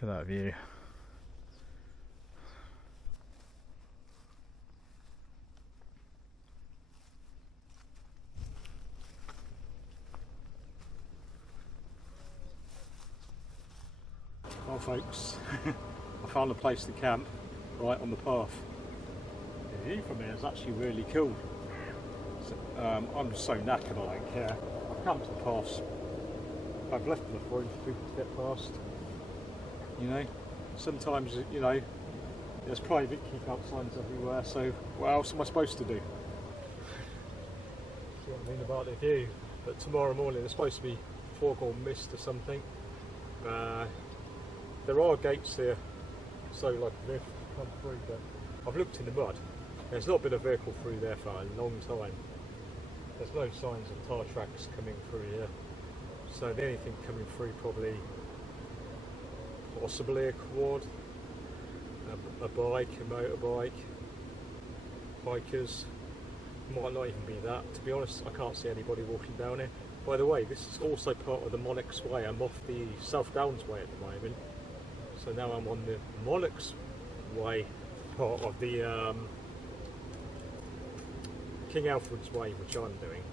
at that view. Well folks, I found a place to camp right on the path. The view from here is actually really cool. So, I'm just so knackered I don't care. I've camped the paths. I've left enough room for people to get past. You know, sometimes, you know, there's private keep-out signs everywhere, so what else am I supposed to do? what I mean about the view. But tomorrow morning there's supposed to be fog or mist or something. There are gates here, so like a vehicle can come through, but I've looked in the mud. There's not been a vehicle through there for a long time. There's no signs of tar tracks coming through here. So the only thing coming through probably possibly a quad, a bike, a motorbike, bikers. Might not even be that. To be honest, I can't see anybody walking down here. By the way, this is also part of the Monarch's Way. I'm off the South Downs Way at the moment. So now I'm on the Monarch's Way, part of the King Alfred's Way, which I'm doing.